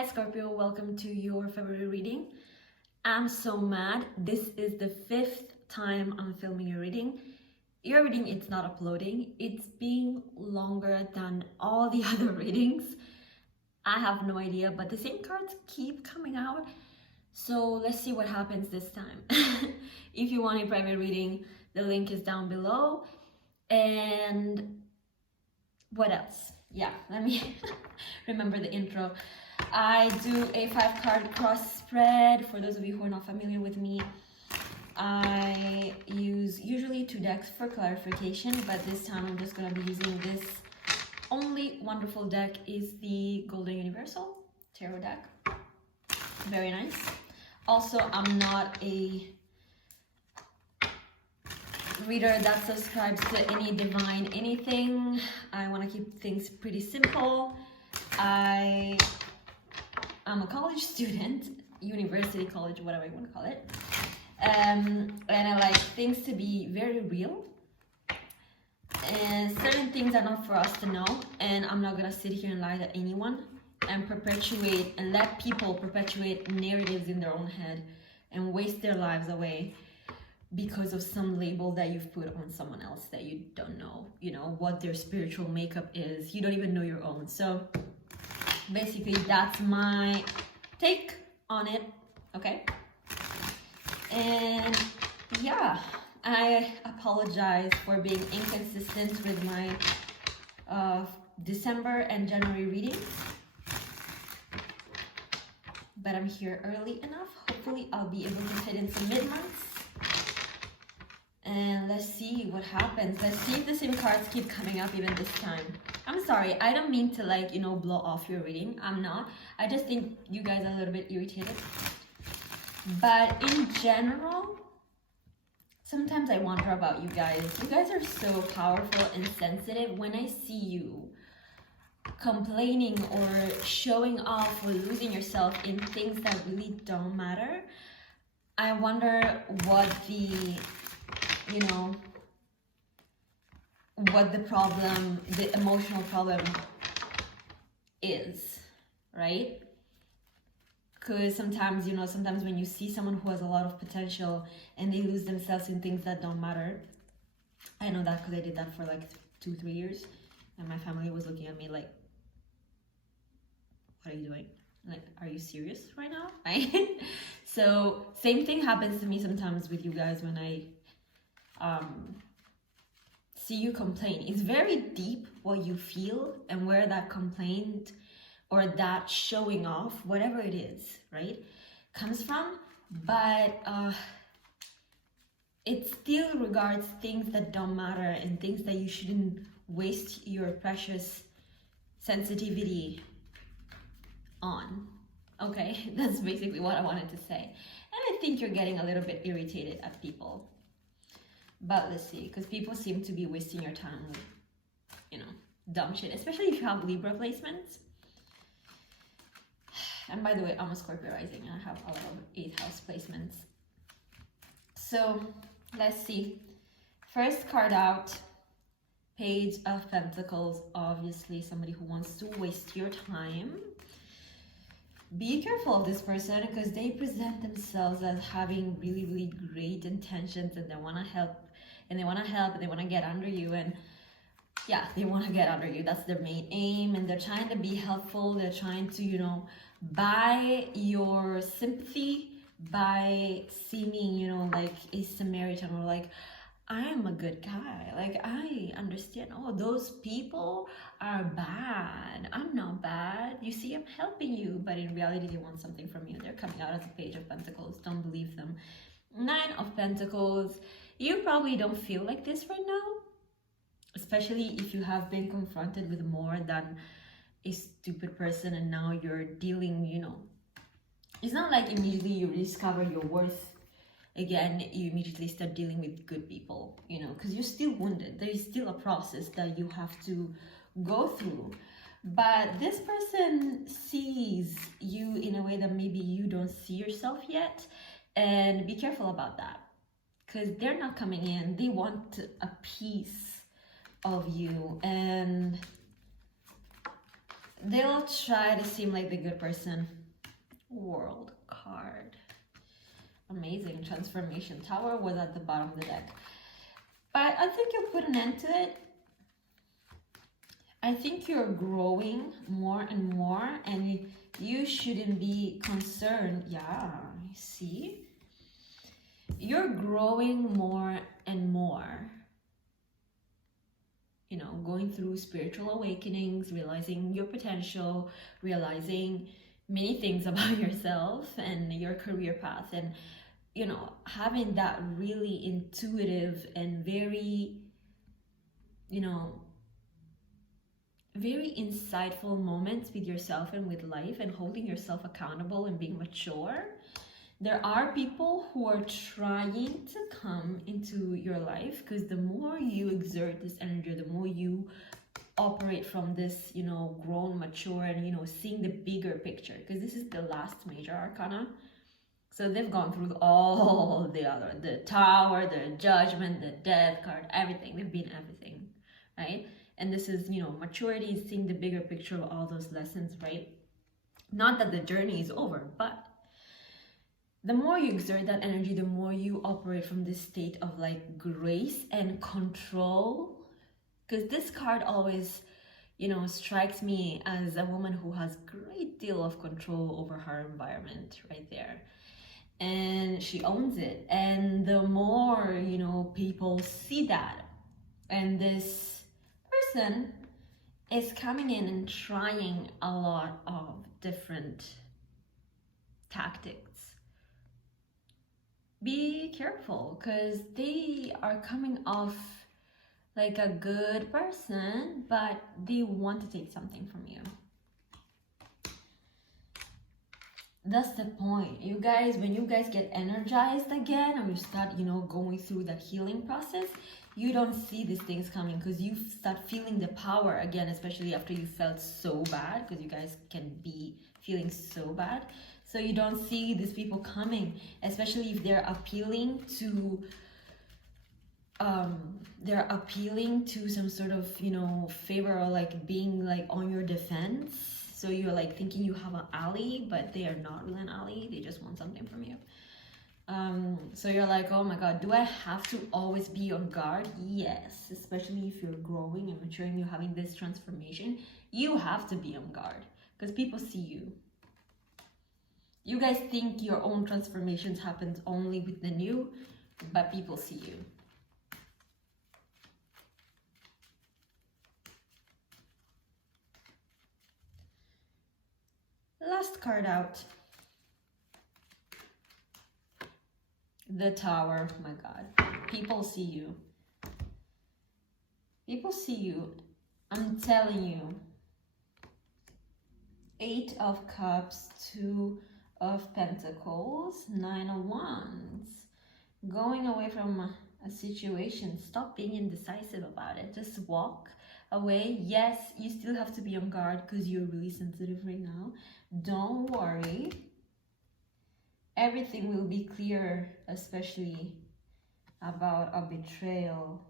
Hi Scorpio, welcome to your February reading. I'm so mad. This is the 5th time I'm filming your reading. Your reading, it's not uploading. It's being longer than all the other readings. I have no idea, but the same cards keep coming out. So let's see what happens this time. If you want a private reading, the link is down below. And what else? Yeah, let me remember the intro. I do a 5-card cross spread. For those of you who are not familiar with me, I use usually 2 decks for clarification, but this time I'm just gonna be using this only wonderful deck. Is the Golden Universal Tarot deck. Very nice. Also, I'm not a reader that subscribes to any divine anything. I want to keep things pretty simple. I'm a college student, university, college, whatever you want to call it, and I like things to be very real, and certain things are not for us to know, and I'm not gonna sit here and lie to anyone and perpetuate and let people perpetuate narratives in their own head and waste their lives away because of some label that you've put on someone else that you don't know, what their spiritual makeup is. You don't even know your own. So basically that's my take on it, okay? And yeah, I apologize for being inconsistent with my December and January readings, but I'm here early enough. Hopefully I'll be able to fit in some mid-months. And let's see what happens. Let's see if the same cards keep coming up even this time. I'm sorry, I don't mean to blow off your reading. I'm not. I just think you guys are a little bit irritated. But in general, sometimes I wonder about you guys. You guys are so powerful and sensitive. When I see you complaining or showing off or losing yourself in things that really don't matter, I wonder what what the problem, the emotional problem is, right? Because sometimes, sometimes when you see someone who has a lot of potential and they lose themselves in things that don't matter. I know that because I did that for like 2-3 years, and my family was looking at me like, what are you doing? Like, are you serious right now? Right? So same thing happens to me sometimes with you guys when I see you complain. It's very deep what you feel and where that complaint or that showing off, whatever it is, right, comes from. But it still regards things that don't matter and things that you shouldn't waste your precious sensitivity on. Okay, that's basically what I wanted to say. And I think you're getting a little bit irritated at people. But let's see, because people seem to be wasting your time with, dumb shit, especially if you have Libra placements. And by the way, I'm a Scorpio rising and I have a lot of 8th house placements. So let's see. First card out, Page of Pentacles. Obviously somebody who wants to waste your time. Be careful of this person because they present themselves as having really, really great intentions, and they want to help, and they want to get under you, and yeah, they want to get under you. That's their main aim, and they're trying to be helpful. They're trying to, buy your sympathy by seeming, like a Samaritan, or like, I'm a good guy. Like, I understand. Oh, those people are bad. I'm not bad. You see, I'm helping you. But in reality, they want something from you. They're coming out as a Page of Pentacles. Don't believe them. 9 of Pentacles. You probably don't feel like this right now. Especially if you have been confronted with more than a stupid person. And now you're dealing, It's not like immediately you discover your worth. Again, you immediately start dealing with good people, because you're still wounded. There is still a process that you have to go through. But this person sees you in a way that maybe you don't see yourself yet. And be careful about that, because they're not coming in. They want a piece of you. And they'll try to seem like the good person. World card. Amazing. Transformation. Tower was at the bottom of the deck. But I think you'll put an end to it. I think you're growing more and more, and you shouldn't be concerned. Yeah, see? You're growing more and more. You know, going through spiritual awakenings, realizing your potential, realizing many things about yourself and your career path, and, you know, having that really intuitive and very, you know, very insightful moments with yourself and with life, and holding yourself accountable and being mature. There are people who are trying to come into your life, because the more you exert this energy, the more you operate from this, you know, grown, mature, and, you know, seeing the bigger picture, because this is the last major arcana. So they've gone through all the Tower, the Judgment, the Death card, everything. They've been everything, right? And this is, you know, maturity, seeing the bigger picture of all those lessons, right? Not that the journey is over, but the more you exert that energy, the more you operate from this state of like grace and control. Because this card always, you know, strikes me as a woman who has great deal of control over her environment right there. And she owns it. And the more, you know, people see that, and this person is coming in and trying a lot of different tactics. Be careful, because they are coming off like a good person, but they want to take something from you. That's the point. You guys, when you guys get energized again, and you start, you know, going through that healing process, you don't see these things coming, because you start feeling the power again, especially after you felt so bad, because you guys can be feeling so bad. So you don't see these people coming, especially if they're appealing to some sort of, you know, favor, or like being like on your defense. So you're like thinking you have an ally, but they are not really an ally. They just want something from you. So you're like, oh my God, do I have to always be on guard? Yes, especially if you're growing and maturing, you're having this transformation. You have to be on guard, because people see you. You guys think your own transformations happen only with the new, but people see you. Last card out. The Tower. My God. People see you. People see you. I'm telling you. 8 of Cups, 2 of Pentacles, 9 of Wands. Going away from a situation. Stop being indecisive about it. Just walk away. Yes, you still have to be on guard, because you're really sensitive right now. Don't worry. Everything will be clear, especially about a betrayal.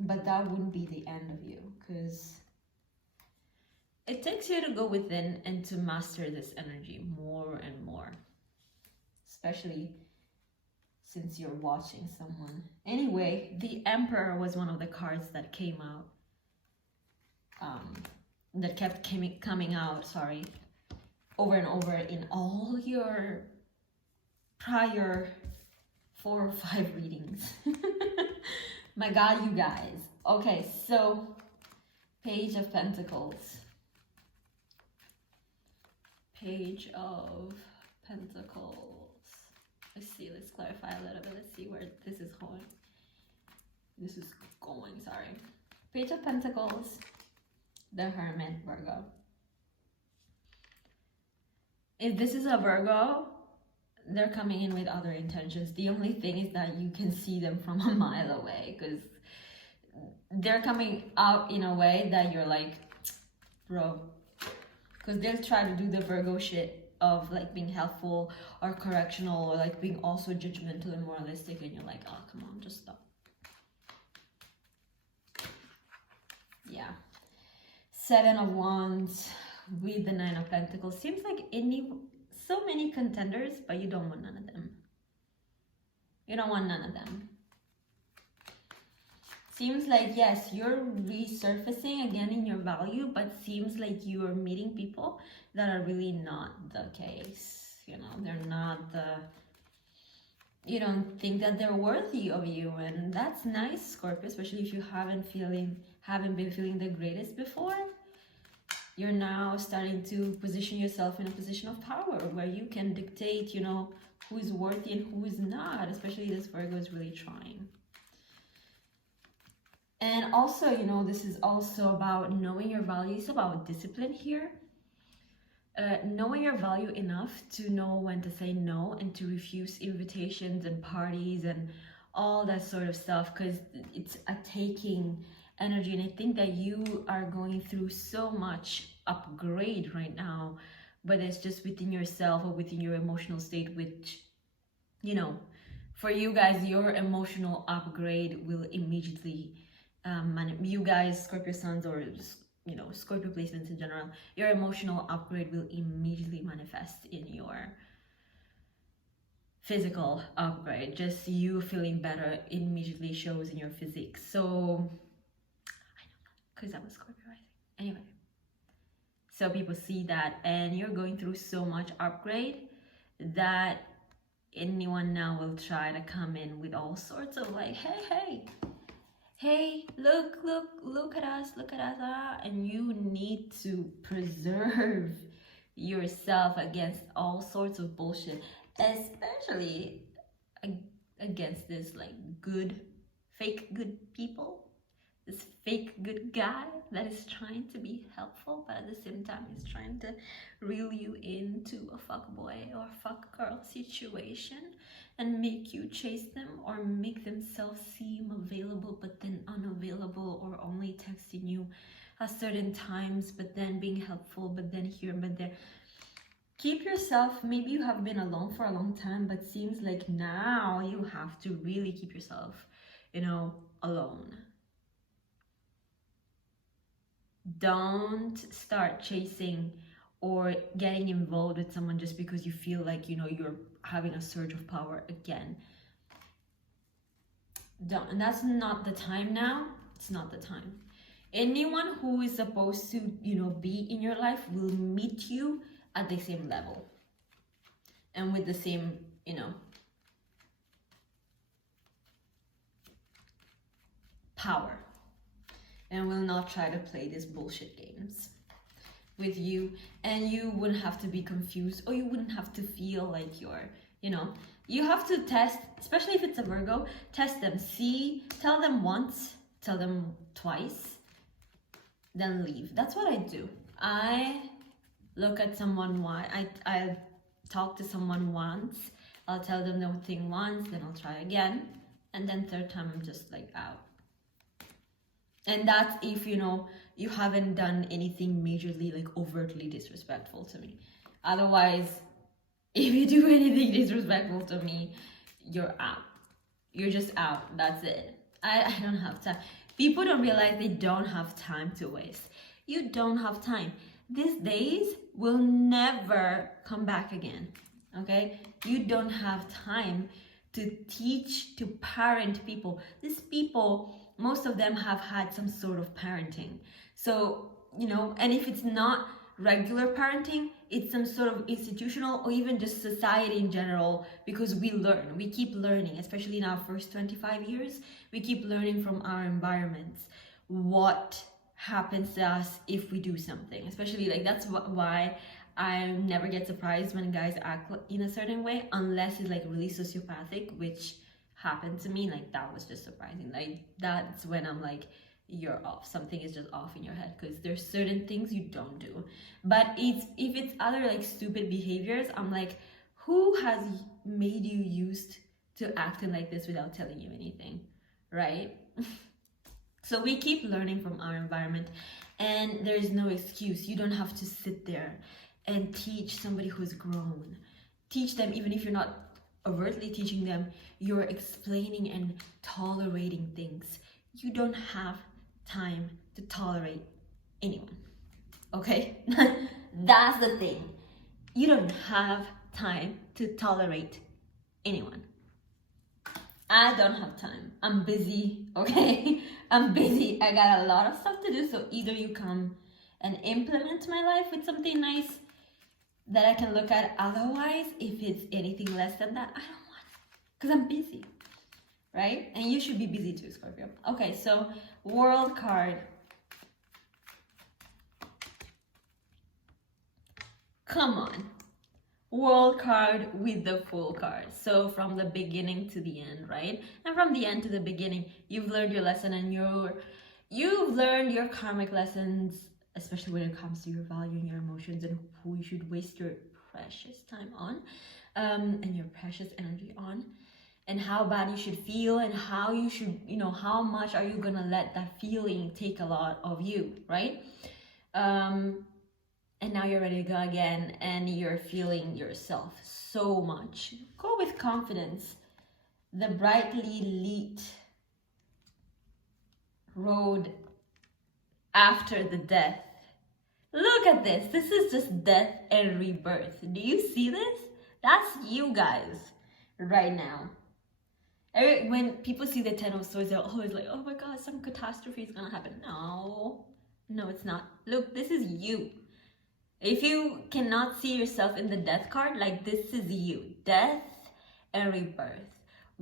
But that wouldn't be the end of you, because it takes you to go within and to master this energy more and more, especially since you're watching someone. Anyway, the Emperor was one of the cards that came out, that kept coming out, sorry, over and over in all your prior 4 or 5 readings. My God, you guys. Okay, so Page of Pentacles. Page of Pentacles. Let's see, let's clarify a little bit. Let's see where this is going. Sorry. Page of Pentacles, the Hermit, Virgo. If this is a Virgo, they're coming in with other intentions. The only thing is that you can see them from a mile away, because they're coming out in a way that you're like, bro, because they'll try to do the Virgo shit of like being helpful or correctional, or like being also judgmental and moralistic, and you're like, oh, come on, just stop. Yeah. Seven of Wands with the Nine of Pentacles. Seems like so many contenders, but you don't want none of them. You don't want none of them. Seems like, yes, you're resurfacing again in your value, but seems like you're meeting people that are really not the case. You know, they're not the... You don't think that they're worthy of you, and that's nice, Scorpio, especially if you haven't been feeling the greatest before. You're now starting to position yourself in a position of power where you can dictate, you know, who is worthy and who is not, especially this Virgo is really trying. And also, you know, this is also about knowing your value. It's about discipline here. Knowing your value enough to know when to say no and to refuse invitations and parties and all that sort of stuff, because it's a taking energy. And I think that you are going through so much upgrade right now, but it's just within yourself or within your emotional state, which, you know, for you guys, your emotional upgrade will immediately you guys, Scorpio Suns, or just, you know, Scorpio placements in general, your emotional upgrade will immediately manifest in your physical upgrade. Just you feeling better immediately shows in your physique. So I know that because I'm a Scorpio rising. Anyway, so people see that, and you're going through so much upgrade that anyone now will try to come in with all sorts of like, hey, look at us, and you need to preserve yourself against all sorts of bullshit, especially against this like fake good people, this fake good guy that is trying to be helpful, but at the same time is trying to reel you into a fuckboy or fuckgirl situation and make you chase them or make themselves seem available but then unavailable, or only texting you at certain times but then being helpful but then here but there. Keep yourself, maybe you have been alone for a long time, but seems like now you have to really keep yourself, you know, alone. Don't start chasing or getting involved with someone just because you feel like, you know, you're having a surge of power again. Don't. And that's not the time now. It's not the time. Anyone who is supposed to, you know, be in your life will meet you at the same level and with the same, you know, power, and will not try to play these bullshit games with you. And you wouldn't have to be confused, or you wouldn't have to feel like you're, you know, you have to test, especially if it's a Virgo, test them, see, tell them once, tell them twice, then leave. That's what I do. I look at someone, I talk to someone once, I'll tell them the thing once, then I'll try again, and then third time I'm just like out. And that's if, you know, you haven't done anything majorly like overtly disrespectful to me. Otherwise, if you do anything disrespectful to me, you're out. You're just out. That's it. I don't have time. People don't realize they don't have time to waste. You don't have time. These days will never come back again. Okay? You don't have time to teach, to parent people. These people, most of them have had some sort of parenting. So, you know, and if it's not regular parenting, it's some sort of institutional or even just society in general, because we learn, we keep learning, especially in our first 25 years, we keep learning from our environments what happens to us if we do something. Especially like that's why I never get surprised when guys act in a certain way, unless it's like really sociopathic, which happened to me. Like that was just surprising. Like that's when I'm like, you're off, something is just off in your head, because there's certain things you don't do. But if it's other like stupid behaviors, I'm like, who has made you used to acting like this without telling you anything, right? So we keep learning from our environment, and there's no excuse. You don't have to sit there and teach somebody who's grown. Teach them, even if you're not overtly teaching them, you're explaining and tolerating things. You don't have time to tolerate anyone. Okay? That's the thing. You don't have time to tolerate anyone. I don't have time. I'm busy, okay? I'm busy. I got a lot of stuff to do. So either you come and implement my life with something nice that I can look at. Otherwise, if it's anything less than that, I don't want it because I'm busy, right? And you should be busy too, Scorpio. Okay, so World card. Come on. World card with the Fool card. So from the beginning to the end, right? And from the end to the beginning, you've learned your lesson and you've learned your karmic lessons, especially when it comes to your value and your emotions and who you should waste your precious time on, and your precious energy on, and how bad you should feel, and how you should, how much are you gonna let that feeling take a lot of you, right? And now you're ready to go again, and you're feeling yourself so much. Go with confidence. The brightly lit road after the death. Look at this. This is just death and rebirth. Do you see this? That's you guys right now. When people see the Ten of Swords, they're always like, oh my God, some catastrophe is gonna happen. No, it's not. Look, this is you. If you cannot see yourself in the death card, like, this is you. Death and rebirth.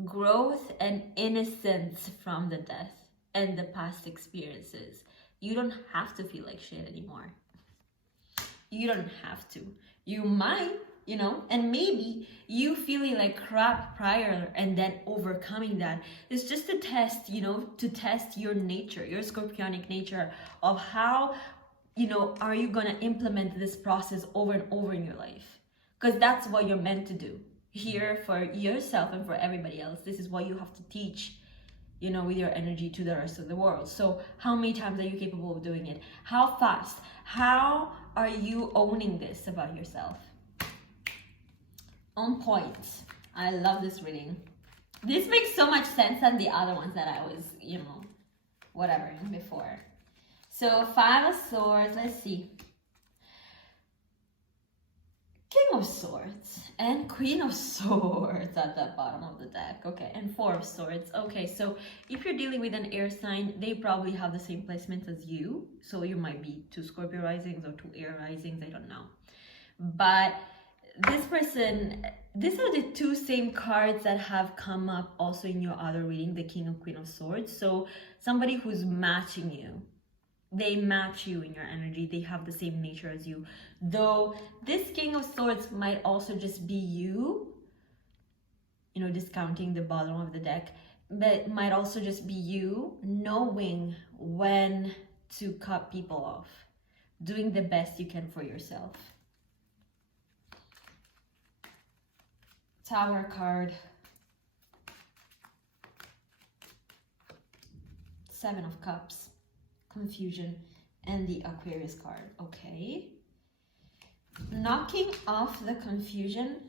Growth and innocence from the death and the past experiences. You don't have to feel like shit anymore. You don't have to. You might, and maybe you feeling like crap prior and then overcoming that is just a test, to test your nature, your scorpionic nature of how, are you going to implement this process over and over in your life? Because that's what you're meant to do here for yourself and for everybody else. This is what you have to teach, with your energy to the rest of the world. So how many times are you capable of doing it? How fast? How are you owning this about yourself? On point. I love this reading. This makes so much sense than the other ones that I was, whatever, before. So 5 of Swords, let's see. King of Swords and Queen of Swords at the bottom of the deck. Okay, and 4 of Swords. Okay, so if you're dealing with an air sign, they probably have the same placements as you. So you might be 2 Scorpio risings or 2 air risings, I don't know. But this person, these are the 2 same cards that have come up also in your other reading, the King and Queen of Swords. So somebody who's matching you. They match you in your energy. They have the same nature as you. Though this King of Swords might also just be you, discounting the bottom of the deck, but might also just be you knowing when to cut people off, doing the best you can for yourself. Tower card. 7 of Cups. Confusion and the Aquarius card. Okay, knocking off the confusion,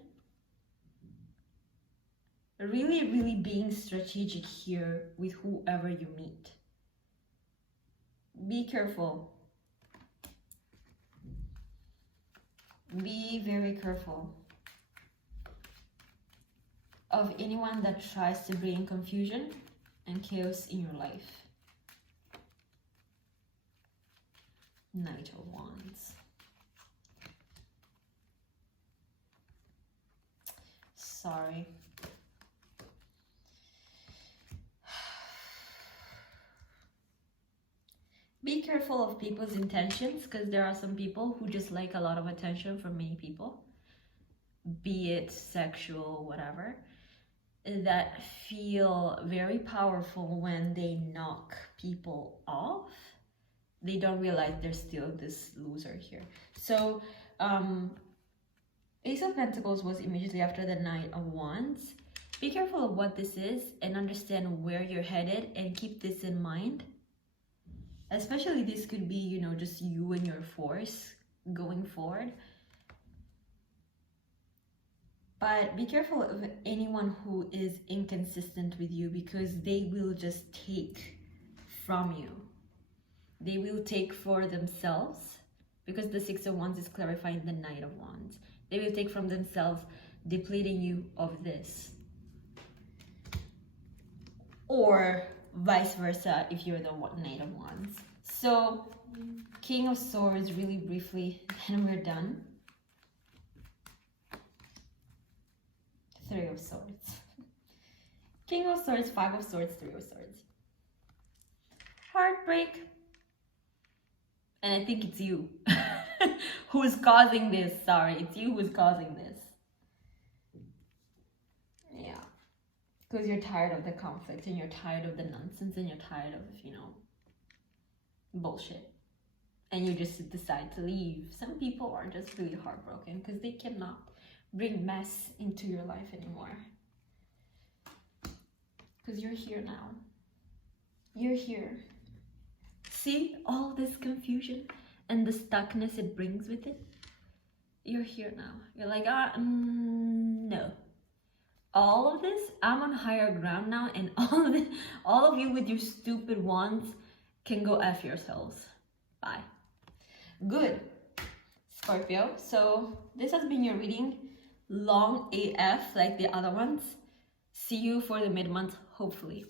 really being strategic here with whoever you meet. Be careful, be very careful of anyone that tries to bring confusion and chaos in your life. Knight of Wands. Sorry. Be careful of people's intentions, because there are some people who just like a lot of attention from many people, be it sexual, whatever, that feel very powerful when they knock people off. They don't realize they're still this loser here. So Ace of Pentacles was immediately after the Knight of Wands. Be careful of what this is and understand where you're headed, and keep this in mind. Especially this could be, just you and your force going forward. But be careful of anyone who is inconsistent with you, because they will just take from you. they will take for themselves, because the Six of Wands is clarifying the Knight of Wands. They will take from themselves, depleting you of this. Or vice versa if you're the Knight of Wands. So, King of Swords, really briefly, and we're done. Three of Swords. King of Swords, Five of Swords, Three of Swords. Heartbreak. And I think it's you who's causing this. Sorry, it's you who's causing this. Yeah. Because you're tired of the conflict, and you're tired of the nonsense, and you're tired of, you know, bullshit. And you just decide to leave. Some people are just really heartbroken because they cannot bring mess into your life anymore. Because you're here now. You're here. See all this confusion and the stuckness it brings with it? You're here now. You're like, no. All of this, I'm on higher ground now, and all of you with your stupid wands can go F yourselves. Bye. Good, Scorpio. So this has been your reading. Long AF like the other ones. See you for the mid-month, hopefully.